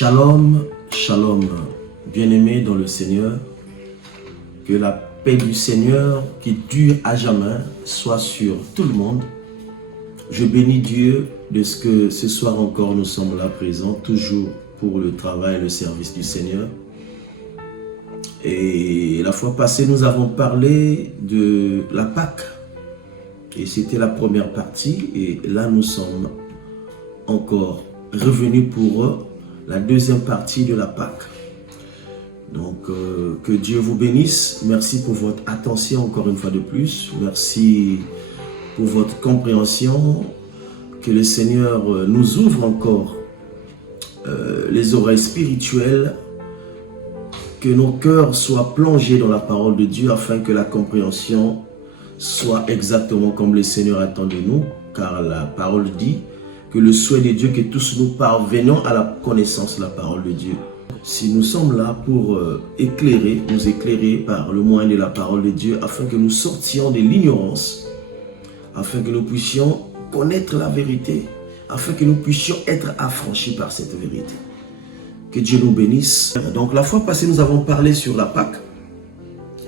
Shalom, shalom, bien-aimés dans le Seigneur, que la paix du Seigneur qui dure à jamais soit sur tout le monde. Je bénis Dieu de ce que ce soir encore nous sommes là présents, toujours pour le travail et le service du Seigneur. Et la fois passée, nous avons parlé de la Pâque, et c'était la première partie, et là nous sommes encore revenus pour la deuxième partie de la Pâque. Donc, que Dieu vous bénisse. Merci pour votre attention encore une fois de plus. Merci pour votre compréhension. Que le Seigneur nous ouvre encore les oreilles spirituelles. Que nos cœurs soient plongés dans la parole de Dieu afin que la compréhension soit exactement comme le Seigneur attend de nous. Car la parole dit que le souhait de Dieu, que tous nous parvenons à la connaissance de la parole de Dieu. Si nous sommes là pour nous éclairer par le moyen de la parole de Dieu, afin que nous sortions de l'ignorance, afin que nous puissions connaître la vérité, afin que nous puissions être affranchis par cette vérité. Que Dieu nous bénisse. Donc la fois passée, nous avons parlé sur la Pâque.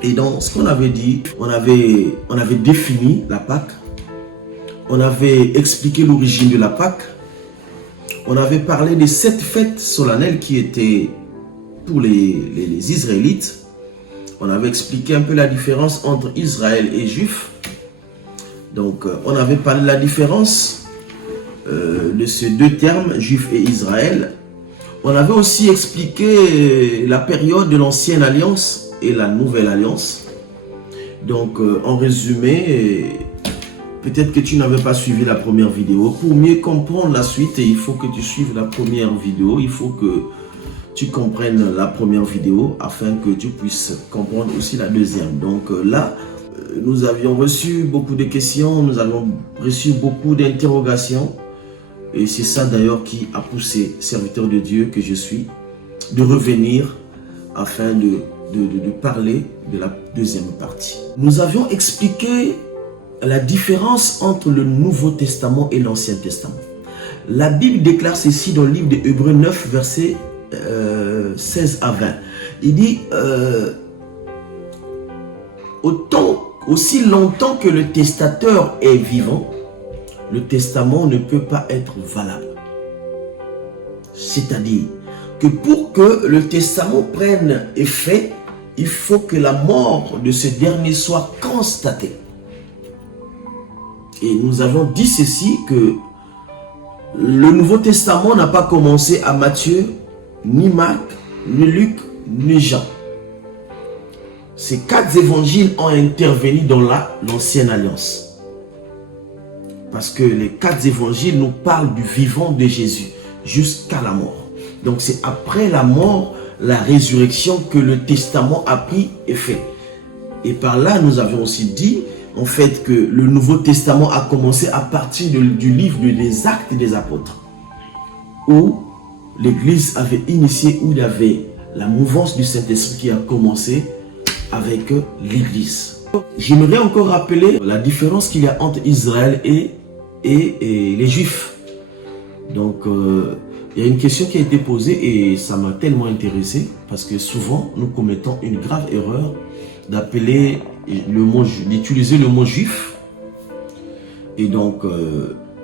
Et dans ce qu'on avait dit, on avait défini la Pâque. On avait expliqué l'origine de la Pâque. On avait parlé des 7 fêtes solennelles qui étaient pour les Israélites. On avait expliqué un peu la différence entre Israël et Juifs. Donc, on avait parlé de la différence de ces deux termes, Juif et Israël. On avait aussi expliqué la période de l'Ancienne Alliance et la Nouvelle Alliance. Donc, en résumé, peut-être que tu n'avais pas suivi la première vidéo. Pour mieux comprendre la suite, il faut que tu suives la première vidéo. Il faut que tu comprennes la première vidéo afin que tu puisses comprendre aussi la deuxième. Donc là, nous avions reçu beaucoup de questions, nous avons reçu beaucoup d'interrogations. Et c'est ça d'ailleurs qui a poussé, serviteur de Dieu que je suis, de revenir afin de parler de la deuxième partie. Nous avions expliqué la différence entre le Nouveau Testament et l'Ancien Testament. La Bible déclare ceci dans le livre de Hébreux 9, versets 16 à 20. Il dit, aussi longtemps que le testateur est vivant, le testament ne peut pas être valable. C'est-à-dire que pour que le testament prenne effet, il faut que la mort de ce dernier soit constatée. Et nous avons dit ceci, que le Nouveau Testament n'a pas commencé à Matthieu, ni Marc, ni Luc, ni Jean. Ces 4 évangiles ont intervenu dans l'Ancienne Alliance. Parce que les 4 évangiles nous parlent du vivant de Jésus jusqu'à la mort. Donc c'est après la mort, la résurrection que le testament a pris effet. Et par là, nous avons aussi dit en fait que le Nouveau Testament a commencé à partir du livre des Actes des Apôtres, où l'Église avait initié, où il y avait la mouvance du Saint-Esprit qui a commencé avec l'Église. J'aimerais encore rappeler la différence qu'il y a entre Israël et les Juifs. Donc, il y a une question qui a été posée et ça m'a tellement intéressé parce que souvent, nous commettons une grave erreur d'utiliser le mot juif. Et donc,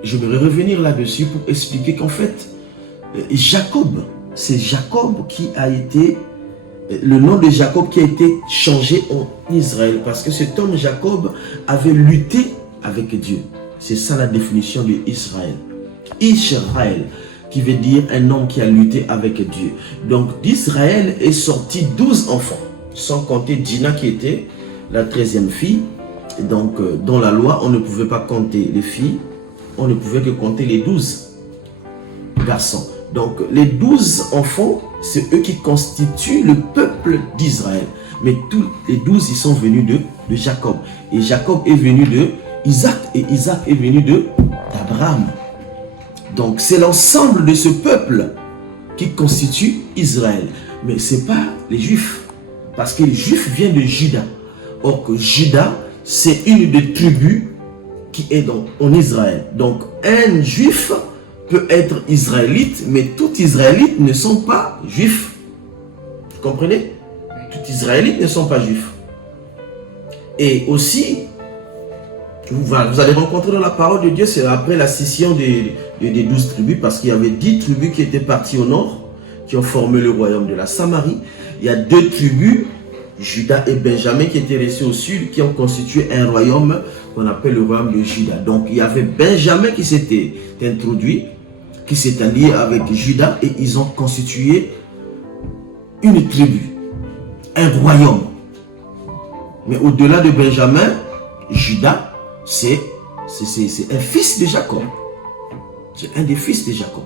je vais revenir là-dessus pour expliquer qu'en fait, Jacob, c'est Jacob qui a été, le nom de Jacob qui a été changé en Israël, parce que cet homme Jacob avait lutté avec Dieu. C'est ça la définition de Israël. Israël, qui veut dire un homme qui a lutté avec Dieu. Donc d'Israël est sorti 12 enfants, sans compter Dina qui était la 13e fille. Et donc dans la loi, on ne pouvait pas compter les filles, on ne pouvait que compter les 12 garçons. Donc les 12 enfants, c'est eux qui constituent le peuple d'Israël. Mais tous les 12, ils sont venus de Jacob. Et Jacob est venu de Isaac, et Isaac est venu d'Abraham. Donc c'est l'ensemble de ce peuple qui constitue Israël. Mais ce n'est pas les Juifs. Parce que les Juifs viennent de Juda. Or que Juda, c'est une des tribus qui est en Israël. Donc un Juif peut être israélite, mais tous Israélites ne sont pas juifs. Vous comprenez? Tous Israélites ne sont pas juifs. Et aussi, vous allez rencontrer dans la parole de Dieu, c'est après la scission des 12 tribus, parce qu'il y avait 10 tribus qui étaient parties au nord, qui ont formé le royaume de la Samarie. Il y a 2 tribus, Juda et Benjamin, qui étaient restés au sud, qui ont constitué un royaume qu'on appelle le royaume de Juda. Donc il y avait Benjamin qui s'était introduit, qui s'est allié avec Juda, et ils ont constitué une tribu, un royaume. Mais au-delà de Benjamin, Juda, c'est un fils de Jacob. C'est un des fils de Jacob.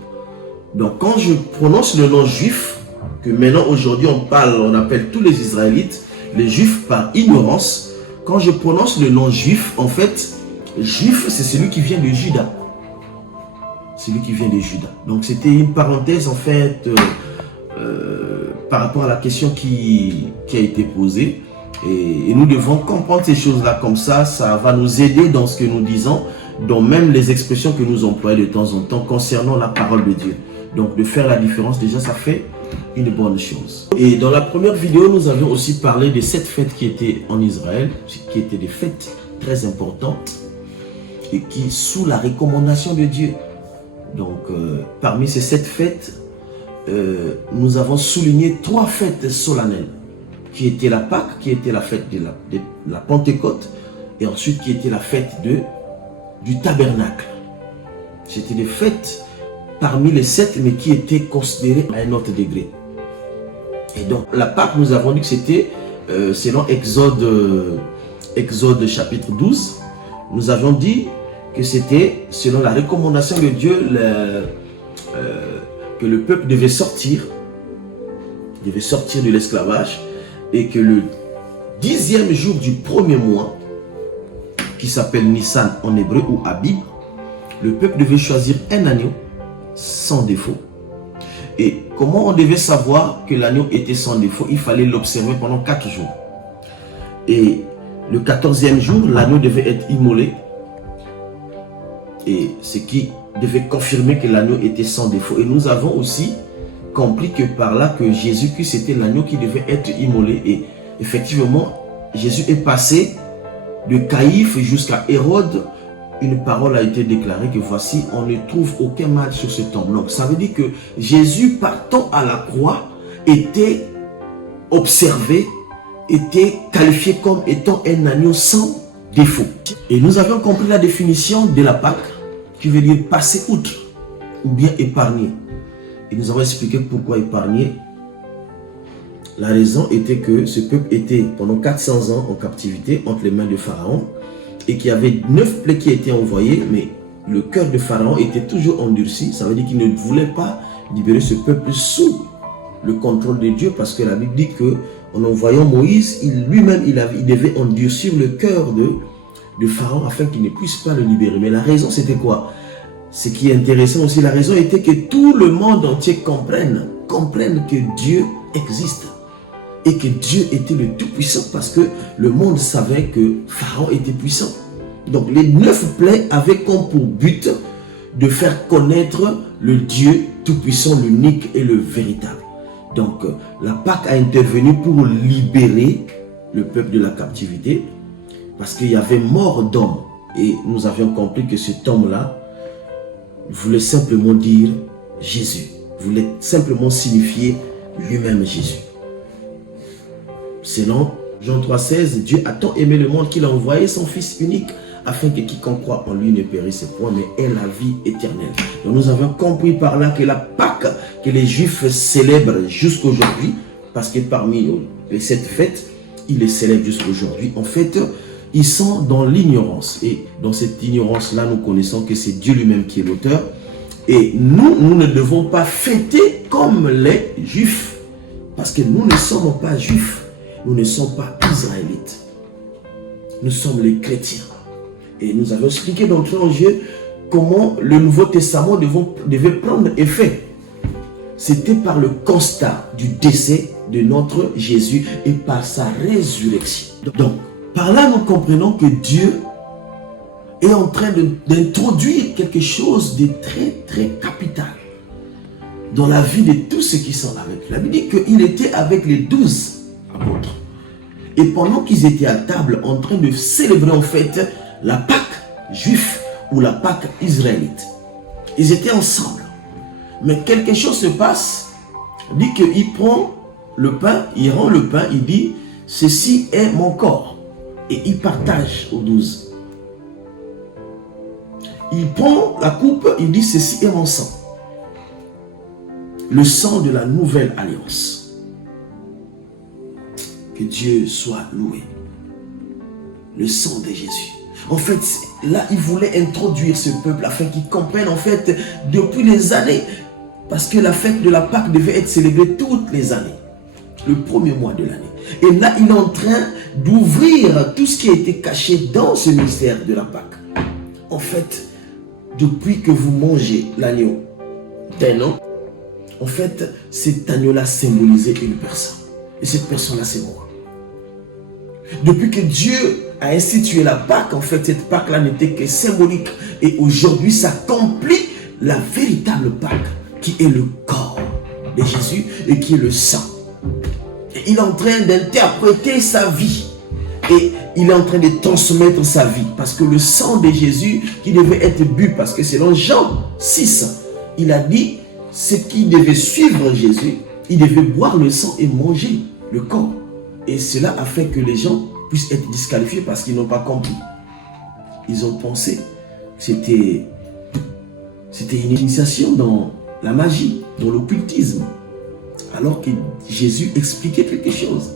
Donc quand je prononce le nom juif, que maintenant aujourd'hui on appelle tous les Israélites, les juifs par ignorance, quand je prononce le nom juif, en fait, juif c'est celui qui vient de Juda. Celui qui vient de Juda. Donc c'était une parenthèse en fait par rapport à la question qui a été posée. Et nous devons comprendre ces choses-là comme ça va nous aider dans ce que nous disons, dans même les expressions que nous employons de temps en temps concernant la parole de Dieu. Donc de faire la différence, déjà ça fait une bonne chose. Et dans la première vidéo, nous avions aussi parlé de 7 fêtes qui étaient en Israël, qui étaient des fêtes très importantes et qui sous la recommandation de Dieu. Donc parmi ces 7 fêtes, nous avons souligné 3 fêtes solennelles, qui était la Pâque, qui était la fête de la Pentecôte, et ensuite qui était la fête du Tabernacle. C'était des fêtes parmi les 7, mais qui étaient considérées à un autre degré. Et donc la Pâque, nous avons dit que c'était, selon Exode chapitre 12, nous avons dit que c'était, selon la recommandation de Dieu, que le peuple devait sortir de l'esclavage, et que le 10e jour du premier mois, qui s'appelle Nissan en hébreu ou Abib, le peuple devait choisir un agneau sans défaut. Et comment on devait savoir que l'agneau était sans défaut? Il fallait l'observer pendant 4 jours. Et le 14e jour, l'agneau devait être immolé. Et ce qui devait confirmer que l'agneau était sans défaut. Et nous avons aussi compris que par là que Jésus-Christ était l'agneau qui devait être immolé. Et effectivement, Jésus est passé de Caïphe jusqu'à Hérode. Une parole a été déclarée que voici, on ne trouve aucun mal sur cet homme. Donc ça veut dire que Jésus, partant à la croix, était observé, était qualifié comme étant un agneau sans défaut. Et nous avions compris la définition de la Pâque, qui veut dire passer outre ou bien épargner. Et nous avons expliqué pourquoi épargner. La raison était que ce peuple était pendant 400 ans en captivité entre les mains de Pharaon, et qu'il y avait 9 plaies qui étaient envoyées, mais le cœur de Pharaon était toujours endurci. Ça veut dire qu'il ne voulait pas libérer ce peuple sous le contrôle de Dieu, parce que la Bible dit que en envoyant Moïse, lui-même il devait endurcir le cœur de Pharaon afin qu'il ne puisse pas le libérer. Mais la raison c'était quoi? Ce qui est intéressant aussi, la raison était que tout le monde entier comprenne que Dieu existe et que Dieu était le Tout-Puissant, parce que le monde savait que Pharaon était puissant. Donc les 9 plaies avaient comme pour but de faire connaître le Dieu Tout-Puissant, l'unique et le véritable. Donc la Pâque a intervenu pour libérer le peuple de la captivité, parce qu'il y avait mort d'homme. Et nous avions compris que cet homme-là voulait simplement dire Jésus, voulait simplement signifier lui-même Jésus. Selon Jean 3,16, Dieu a tant aimé le monde qu'il a envoyé son Fils unique, afin que quiconque croit en lui ne périsse point, mais ait la vie éternelle. Donc nous avons compris par là que la Pâque que les Juifs célèbrent jusqu'aujourd'hui, parce que parmi les 7 fêtes, ils les célèbrent jusqu'aujourd'hui, en fait, ils sont dans l'ignorance. Et dans cette ignorance-là, nous connaissons que c'est Dieu lui-même qui est l'auteur. Et nous ne devons pas fêter comme les Juifs, parce que nous ne sommes pas Juifs. Nous ne sommes pas Israélites. Nous sommes les chrétiens. Et nous avons expliqué d'entrée en jeu comment le Nouveau Testament devait prendre effet. C'était par le constat du décès de notre Jésus et par sa résurrection. Donc, par là, nous comprenons que Dieu est en train d'introduire quelque chose de très, très capital dans la vie de tous ceux qui sont avec lui. La Bible dit qu'il était avec les 12 apôtres. Et pendant qu'ils étaient à table en train de célébrer en fait la Pâque juive ou la Pâque israélite, ils étaient ensemble. Mais quelque chose se passe, il dit qu'il prend le pain, il rend le pain, il dit « Ceci est mon corps ». Et il partage aux 12. Il prend la coupe, il dit « Ceci est mon sang ». Le sang de la nouvelle alliance. Que Dieu soit loué. Le sang de Jésus. En fait, là, il voulait introduire ce peuple afin qu'ils comprennent, en fait, depuis des années. Parce que la fête de la Pâque devait être célébrée toutes les années. Le premier mois de l'année. Et là, il est en train d'ouvrir tout ce qui a été caché dans ce mystère de la Pâque. En fait, depuis que vous mangez l'agneau d'un an, en fait, cet agneau-là symbolisait une personne. Et cette personne-là, c'est moi. Depuis que Dieu a institué la Pâque, en fait, cette Pâque-là n'était que symbolique. Et aujourd'hui, s'accomplit la véritable Pâque, qui est le corps de Jésus et qui est le sang. Et il est en train d'interpréter sa vie. Et il est en train de transmettre sa vie. Parce que le sang de Jésus qui devait être bu, parce que selon Jean 6, il a dit, ce qui devait suivre Jésus, il devait boire le sang et manger le corps. Et cela a fait que les gens puissent être disqualifiés parce qu'ils n'ont pas compris. Ils ont pensé que c'était une initiation dans la magie, dans l'occultisme. Alors que Jésus expliquait quelque chose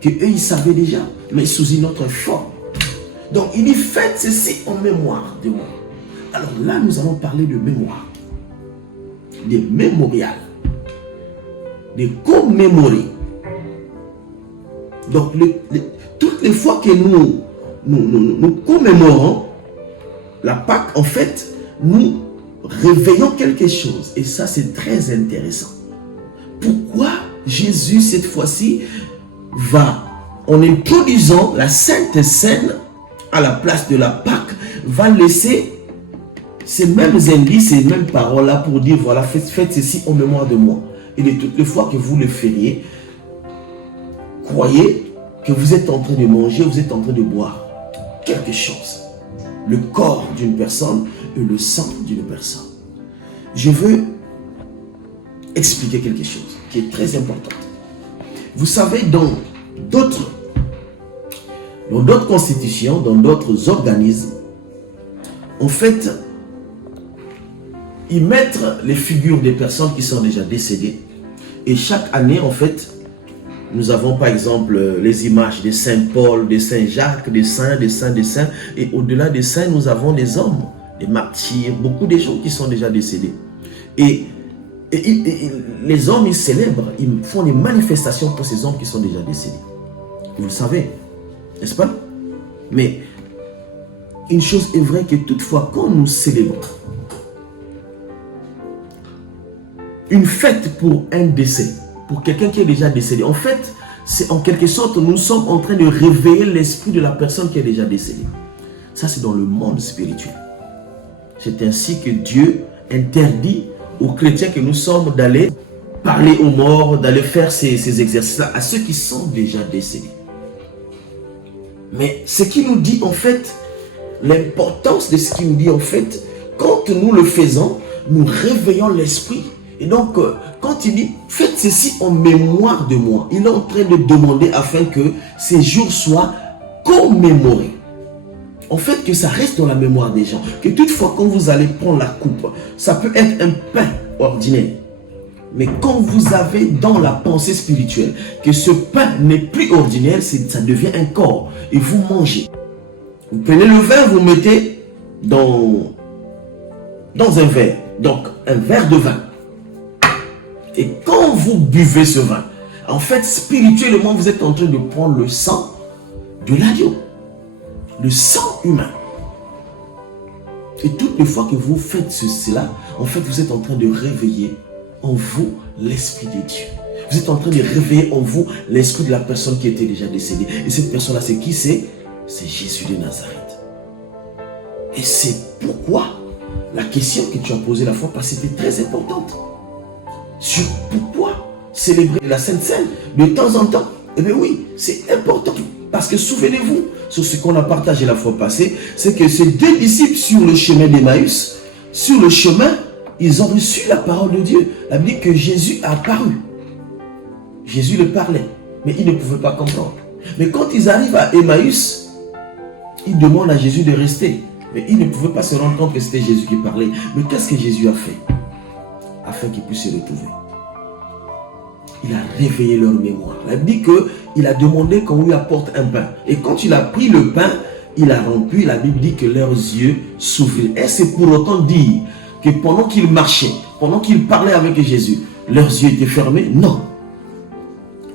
que eux ils savaient déjà, mais sous une autre forme. Donc il dit, faites ceci en mémoire de moi. Alors là, nous allons parler de mémoire, de mémorial, de commémorer. Donc toutes les fois que nous commémorons la Pâque, en fait, nous réveillons quelque chose. Et ça, c'est très intéressant. Pourquoi Jésus, cette fois-ci, va, en introduisant la Sainte Seine à la place de la Pâque, va laisser ces mêmes indices, ces mêmes paroles-là pour dire, voilà, faites ceci en mémoire de moi. Et de toutes les fois que vous le feriez, croyez que vous êtes en train de manger, vous êtes en train de boire quelque chose. Le corps d'une personne et le sang d'une personne. Je veux expliquer quelque chose qui est très important. Vous savez, dans d'autres constitutions, dans d'autres organismes, en fait, ils mettent les figures des personnes qui sont déjà décédées. Et chaque année, en fait, nous avons par exemple les images de Saint Paul, de Saint Jacques, des saints, des saints, des saints. Et au-delà des saints, nous avons des hommes, des martyrs, beaucoup de gens qui sont déjà décédés. Et les hommes, ils célèbrent, ils font des manifestations pour ces hommes qui sont déjà décédés. Vous le savez, n'est-ce pas? Mais une chose est vraie que toutefois, quand nous célébrons une fête pour un décès, pour quelqu'un qui est déjà décédé, en fait, c'est en quelque sorte, nous sommes en train de réveiller l'esprit de la personne qui est déjà décédée. Ça, c'est dans le monde spirituel. C'est ainsi que Dieu interdit aux chrétiens que nous sommes d'aller parler aux morts, d'aller faire ces exercices-là à ceux qui sont déjà décédés. Mais ce qui nous dit en fait, l'importance de ce qui nous dit en fait, quand nous le faisons, nous réveillons l'esprit. Et donc, quand il dit, faites ceci en mémoire de moi, il est en train de demander afin que ces jours soient commémorés. En fait, que ça reste dans la mémoire des gens. Que toutefois, quand vous allez prendre la coupe, ça peut être un pain ordinaire. Mais quand vous avez dans la pensée spirituelle que ce pain n'est plus ordinaire, ça devient un corps. Et vous mangez. Vous prenez le vin, vous mettez dans un verre. Donc, un verre de vin. Et quand vous buvez ce vin, en fait, spirituellement, vous êtes en train de prendre le sang de l'agneau. Le sang humain. Et toutes les fois que vous faites cela, en fait, vous êtes en train de réveiller en vous l'esprit de Dieu. Vous êtes en train de réveiller en vous l'esprit de la personne qui était déjà décédée. Et cette personne-là, c'est qui? C'est Jésus de Nazareth. Et c'est pourquoi la question que tu as posée la fois passée était très importante. Sur pourquoi célébrer la Sainte Seine de temps en temps. Eh bien oui, c'est important. Parce que souvenez-vous, sur ce qu'on a partagé la fois passée, c'est que ces deux disciples sur le chemin d'Emmaüs, sur le chemin, ils ont reçu la parole de Dieu. La Bible dit que Jésus a apparu. Jésus le parlait, mais ils ne pouvaient pas comprendre. Mais quand ils arrivent à Emmaüs, ils demandent à Jésus de rester. Mais ils ne pouvaient pas se rendre compte que c'était Jésus qui parlait. Mais qu'est-ce que Jésus a fait afin qu'ils puissent se retrouver? Il a réveillé leur mémoire. La Bible dit qu'il a demandé qu'on lui apporte un pain. Et quand il a pris le pain, il a rompu. La Bible dit que leurs yeux s'ouvrirent. Et c'est pour autant dire que pendant qu'ils marchaient, pendant qu'ils parlaient avec Jésus, leurs yeux étaient fermés? Non.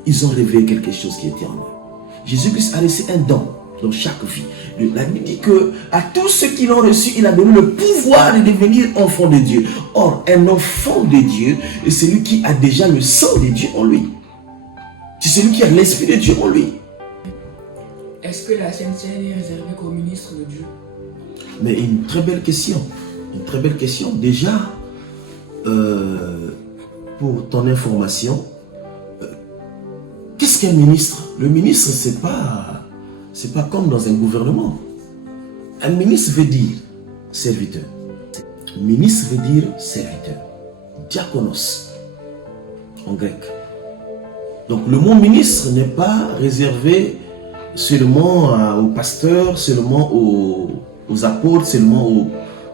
Ils ont réveillé quelque chose qui était en eux. Jésus-Christ a laissé un don dans chaque vie. La Bible dit que à tous ceux qui l'ont reçu, il a donné le pouvoir de devenir enfant de Dieu. Or, un enfant de Dieu est celui qui a déjà le sang de Dieu en lui. C'est celui qui a l'esprit de Dieu en lui. Est-ce que la Sainte Seine est réservée qu'aux ministres de Dieu? Mais une très belle question. Une très belle question. Déjà, pour ton information, qu'est-ce qu'un ministre? Le ministre, c'est pas comme dans un gouvernement. Un ministre veut dire serviteur. Ministre veut dire serviteur. Diakonos en grec. Donc le mot ministre n'est pas réservé seulement aux pasteurs, seulement aux apôtres, seulement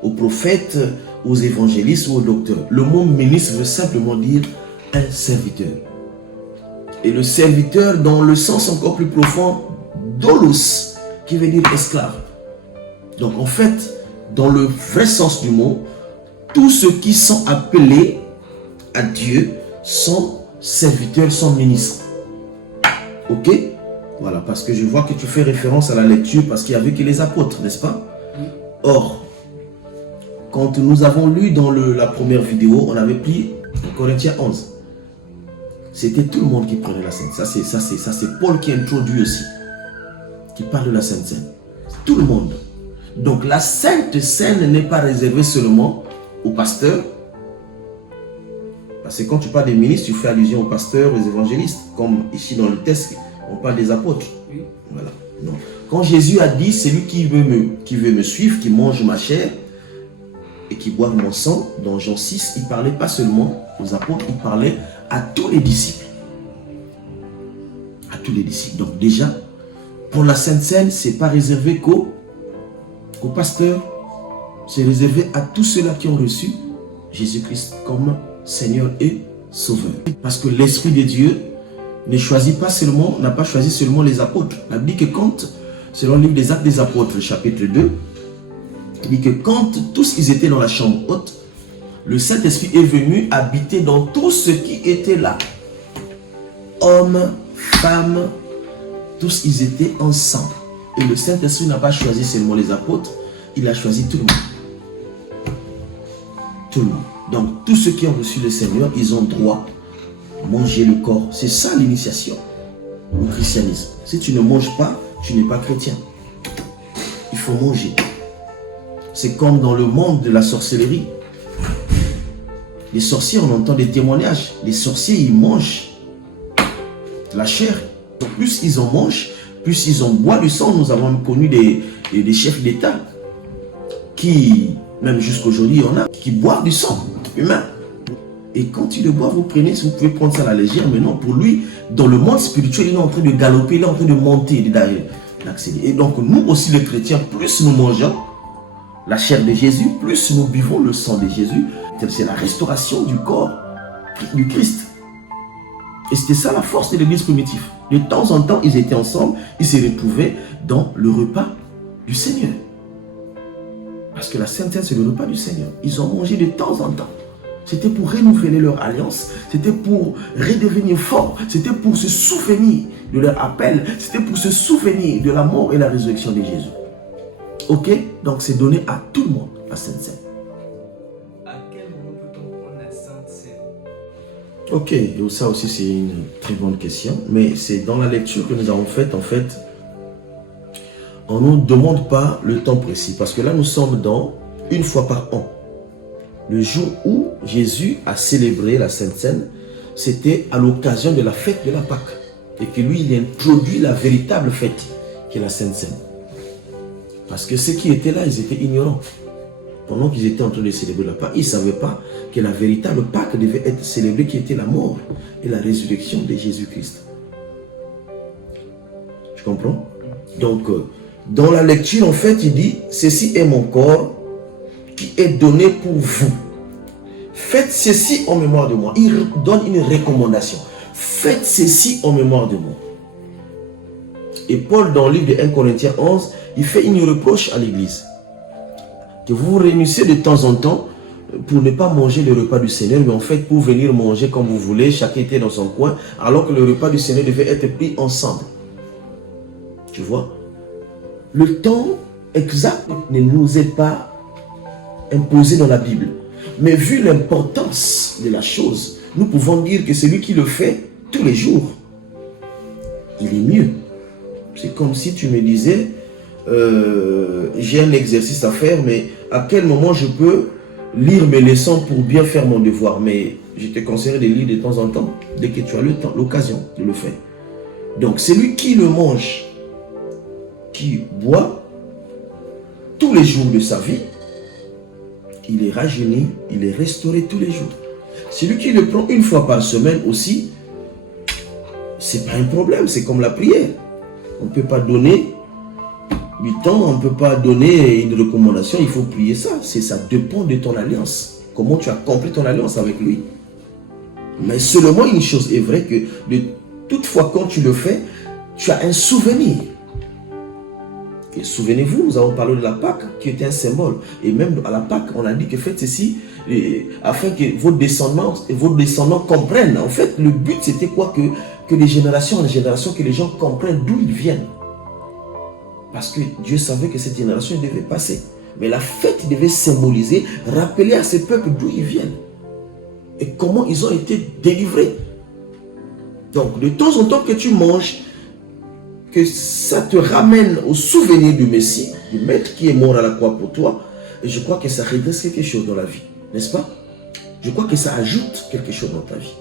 aux prophètes, aux évangélistes ou aux docteurs. Le mot ministre veut simplement dire un serviteur. Et le serviteur dans le sens encore plus profond, doulos, qui veut dire esclave. Donc en fait, dans le vrai sens du mot, tous ceux qui sont appelés à Dieu sont serviteurs, sont ministres. Ok? Voilà, parce que je vois que tu fais référence à la lecture, parce qu'il n'y avait que les apôtres, n'est-ce pas? Or, quand nous avons lu dans la première vidéo, on avait pris Corinthiens 11. C'était tout le monde qui prenait la Sainte Seine. Ça c'est Paul qui introduit aussi, qui parle de la Sainte Seine. Tout le monde. Donc la Sainte Seine n'est pas réservée seulement aux pasteurs. Parce que quand tu parles des ministres, tu fais allusion aux pasteurs, aux évangélistes. Comme ici dans le texte, on parle des apôtres. Oui. Voilà. Donc, quand Jésus a dit, celui qui veut me suivre, qui mange ma chair et qui boit mon sang, dans Jean 6, il ne parlait pas seulement aux apôtres, il parlait à tous les disciples. À tous les disciples. Donc déjà, pour la Sainte Seine, ce n'est pas réservé qu'aux pasteurs. C'est réservé à tous ceux-là qui ont reçu Jésus-Christ comme Seigneur et Sauveur. Parce que l'Esprit de Dieu n'a pas choisi seulement les apôtres. La Bible dit que quand, selon le livre des Actes des Apôtres, chapitre 2, il dit que quand tous ils étaient dans la chambre haute, le Saint-Esprit est venu habiter dans tous ceux qui étaient là. Hommes, femmes, tous ils étaient ensemble. Et le Saint-Esprit n'a pas choisi seulement les apôtres, il a choisi tout le monde. Tout le monde. Donc tous ceux qui ont reçu le Seigneur, ils ont droit à manger le corps. C'est ça l'initiation au christianisme. Si tu ne manges pas, tu n'es pas chrétien. Il faut manger. C'est comme dans le monde de la sorcellerie. Les sorciers, on entend des témoignages. Les sorciers, ils mangent la chair. Donc, plus ils en mangent, plus ils en boivent du sang. Nous avons connu des chefs d'État qui, même jusqu'aujourd'hui, il y en a qui boivent du sang humain. Et quand il le boit, vous pouvez prendre ça à la légère. Mais non, pour lui, dans le monde spirituel, il est en train de galoper, il est en train de monter, d'accéder. Et donc, nous aussi, les chrétiens, plus nous mangeons la chair de Jésus, plus nous buvons le sang de Jésus. C'est la restauration du corps du Christ. Et c'était ça la force de l'église primitive. De temps en temps, ils étaient ensemble, ils se retrouvaient dans le repas du Seigneur. Parce que la Sainte Seine, c'est le repas du Seigneur. Ils ont mangé de temps en temps. C'était pour renouveler leur alliance, c'était pour redevenir forts, c'était pour se souvenir de leur appel, c'était pour se souvenir de la mort et la résurrection de Jésus. Ok? Donc c'est donné à tout le monde, la Sainte Seine. À quel moment peut-on prendre la Sainte Seine? Ok, et ça aussi c'est une très bonne question, mais c'est dans la lecture que nous avons faite, en fait, on ne nous demande pas le temps précis. Parce que là, nous sommes dans une fois par an. Le jour où Jésus a célébré la Sainte Seine, c'était à l'occasion de la fête de la Pâque. Et que lui, il introduit la véritable fête, qui est la Sainte Seine. Parce que ceux qui étaient là, ils étaient ignorants. Pendant qu'ils étaient en train de célébrer la Pâque, ils ne savaient pas que la véritable Pâque devait être célébrée, qui était la mort et la résurrection de Jésus-Christ. Tu comprends? Donc, dans la lecture, en fait, il dit, ceci est mon corps qui est donné pour vous. Faites ceci en mémoire de moi. Il donne une recommandation. Faites ceci en mémoire de moi. Et Paul, dans le livre de 1 Corinthiens 11, il fait une reproche à l'église. Que vous vous réunissez de temps en temps pour ne pas manger le repas du Seigneur, mais en fait pour venir manger comme vous voulez, chacun était dans son coin, alors que le repas du Seigneur devait être pris ensemble. Tu vois? Le temps exact ne nous est pas imposé dans la Bible. Mais vu l'importance de la chose, nous pouvons dire que celui qui le fait tous les jours, il est mieux. C'est comme si tu me disais, j'ai un exercice à faire, mais à quel moment je peux lire mes leçons pour bien faire mon devoir? Mais je te conseillerais de lire de temps en temps, dès que tu as le temps, l'occasion de le faire. Donc celui qui le mange, qui boit tous les jours de sa vie, il est rajeuni, il est restauré tous les jours. Celui qui le prend une fois par semaine aussi, c'est pas un problème, c'est comme la prière. On ne peut pas donner du temps, on ne peut pas donner une recommandation, il faut prier ça. Ça dépend de ton alliance. Comment tu as accompli ton alliance avec lui. Mais seulement une chose est vraie, que de toute fois quand tu le fais, tu as un souvenir. Et souvenez-vous, nous avons parlé de la Pâque qui était un symbole. Et même à la Pâque, on a dit que faites ceci afin que vos descendants comprennent. En fait, le but c'était quoi? Que de génération en génération, que les gens comprennent d'où ils viennent. Parce que Dieu savait que cette génération devait passer. Mais la fête devait symboliser, rappeler à ces peuples d'où ils viennent. Et comment ils ont été délivrés. Donc, de temps en temps que tu manges, que ça te ramène au souvenir du Messie, du Maître qui est mort à la croix pour toi. Et je crois que ça redresse quelque chose dans la vie. N'est-ce pas? Je crois que ça ajoute quelque chose dans ta vie.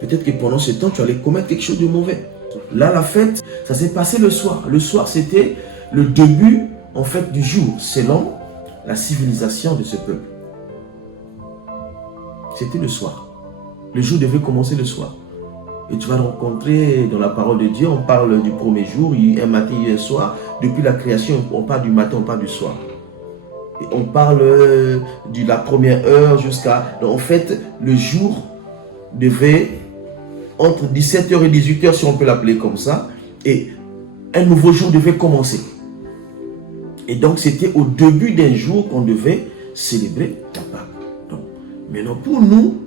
Peut-être que pendant ce temps, tu allais commettre quelque chose de mauvais. Là, la fête, ça s'est passé le soir. Le soir, c'était le début, en fait, du jour, selon la civilisation de ce peuple. C'était le soir. Le jour devait commencer le soir. Et tu vas rencontrer dans la parole de Dieu, on parle du premier jour, un matin et un soir. Depuis la création, on parle du matin, on parle du soir. Et on parle de la première heure jusqu'à... En fait, le jour devait, entre 17h et 18h, si on peut l'appeler comme ça, et un nouveau jour devait commencer. Et donc, c'était au début d'un jour qu'on devait célébrer la Pâque. Donc, maintenant, pour nous,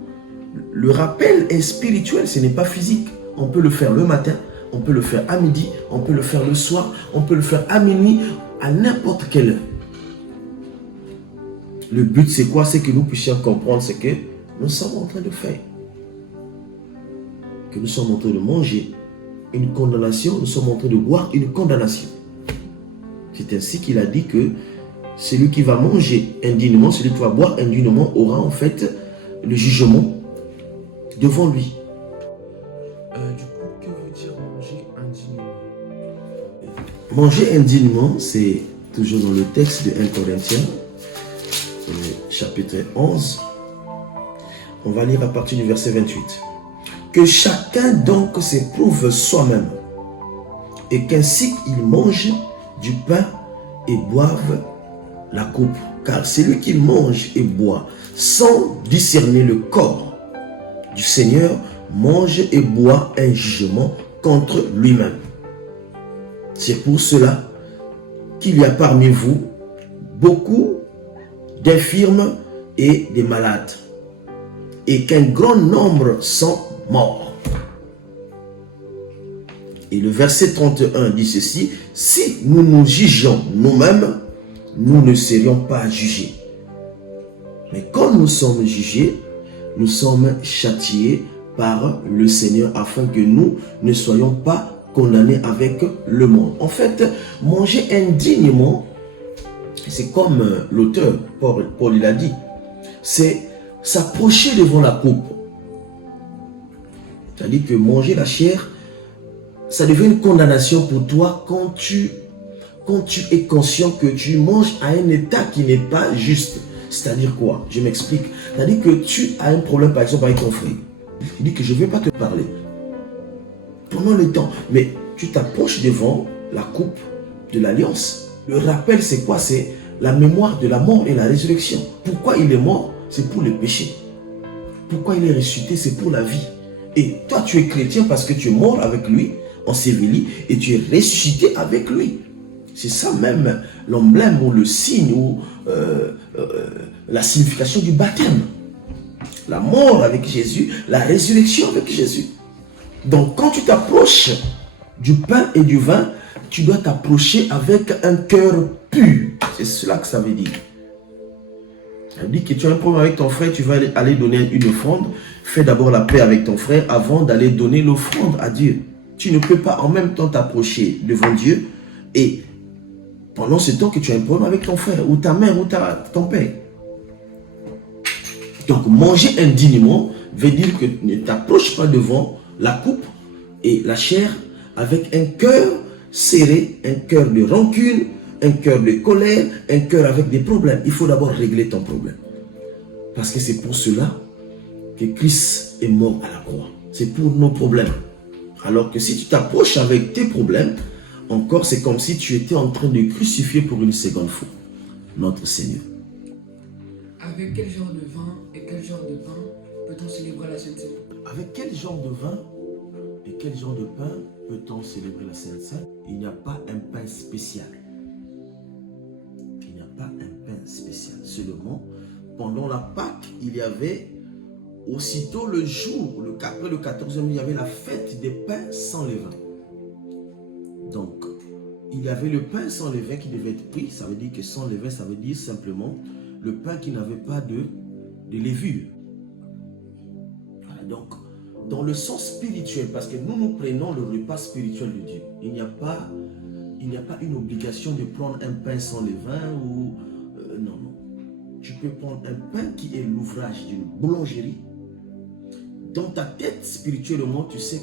le rappel est spirituel, ce n'est pas physique. On peut le faire le matin, on peut le faire à midi, on peut le faire le soir, on peut le faire à minuit, à n'importe quelle heure. Le but, c'est quoi? C'est que nous puissions comprendre ce que nous sommes en train de faire. Que nous sommes en train de manger une condamnation, nous sommes en train de boire une condamnation. C'est ainsi qu'il a dit que celui qui va manger indignement, celui qui va boire indignement aura en fait le jugement devant lui. Du coup, que veut dire manger indignement? Manger indignement, c'est toujours dans le texte de 1 Corinthiens, chapitre 11. On va lire à partir du verset 28. Que chacun donc s'éprouve soi-même, et qu'ainsi il mange du pain et boive la coupe. Car celui qui mange et boit sans discerner le corps du Seigneur mange et boit un jugement contre lui-même. C'est pour cela qu'il y a parmi vous beaucoup d'infirmes et des malades, et qu'un grand nombre sont morts. Et le verset 31 dit ceci: si nous nous jugions nous-mêmes, nous ne serions pas jugés. Mais quand nous sommes jugés, nous sommes châtiés par le Seigneur afin que nous ne soyons pas condamné avec le monde. En fait, manger indignement, c'est comme l'auteur, Paul il a dit, c'est s'approcher devant la coupe. C'est-à-dire que manger la chair, ça devient une condamnation pour toi quand tu es conscient que tu manges à un état qui n'est pas juste. C'est-à-dire quoi? Je m'explique. C'est-à-dire que tu as un problème, par exemple, avec ton frère. Il dit que je ne vais pas te parler pendant le temps. Mais tu t'approches devant la coupe de l'alliance. Le rappel, c'est quoi? C'est la mémoire de la mort et la résurrection. Pourquoi il est mort? C'est pour le péché. Pourquoi il est ressuscité? C'est pour la vie. Et toi, tu es chrétien parce que tu es mort avec lui, enseveli, et tu es ressuscité avec lui. C'est ça même l'emblème ou le signe ou la signification du baptême. La mort avec Jésus, la résurrection avec Jésus. Donc quand tu t'approches du pain et du vin, tu dois t'approcher avec un cœur pur. C'est cela que ça veut dire. Ça veut dire que tu as un problème avec ton frère, tu vas aller donner une offrande. Fais d'abord la paix avec ton frère avant d'aller donner l'offrande à Dieu. Tu ne peux pas en même temps t'approcher devant Dieu et pendant ce temps que tu as un problème avec ton frère ou ta mère ou ton père. Donc manger indignement veut dire que ne t'approche pas devant la coupe et la chair avec un cœur serré, un cœur de rancune, un cœur de colère, un cœur avec des problèmes. Il faut d'abord régler ton problème. Parce que c'est pour cela que Christ est mort à la croix. C'est pour nos problèmes. Alors que si tu t'approches avec tes problèmes, encore c'est comme si tu étais en train de crucifier pour une seconde fois notre Seigneur. Avec quel genre de vin et quel genre de pain peut-on célébrer la Sainte Seine? Avec quel genre de vin et quel genre de pain peut-on célébrer la Sainte Seine? Il n'y a pas un pain spécial. Il n'y a pas un pain spécial. Seulement, pendant la Pâque, il y avait aussitôt le jour, après le 14e, il y avait la fête des pains sans levain. Donc, il y avait le pain sans levain qui devait être pris. Ça veut dire que sans levain, ça veut dire simplement le pain qui n'avait pas de levure. Voilà, donc, dans le sens spirituel, parce que nous prenons le repas spirituel de Dieu. Il n'y a pas une obligation de prendre un pain sans levain ou... non. Tu peux prendre un pain qui est l'ouvrage d'une boulangerie. Dans ta tête, spirituellement, tu sais que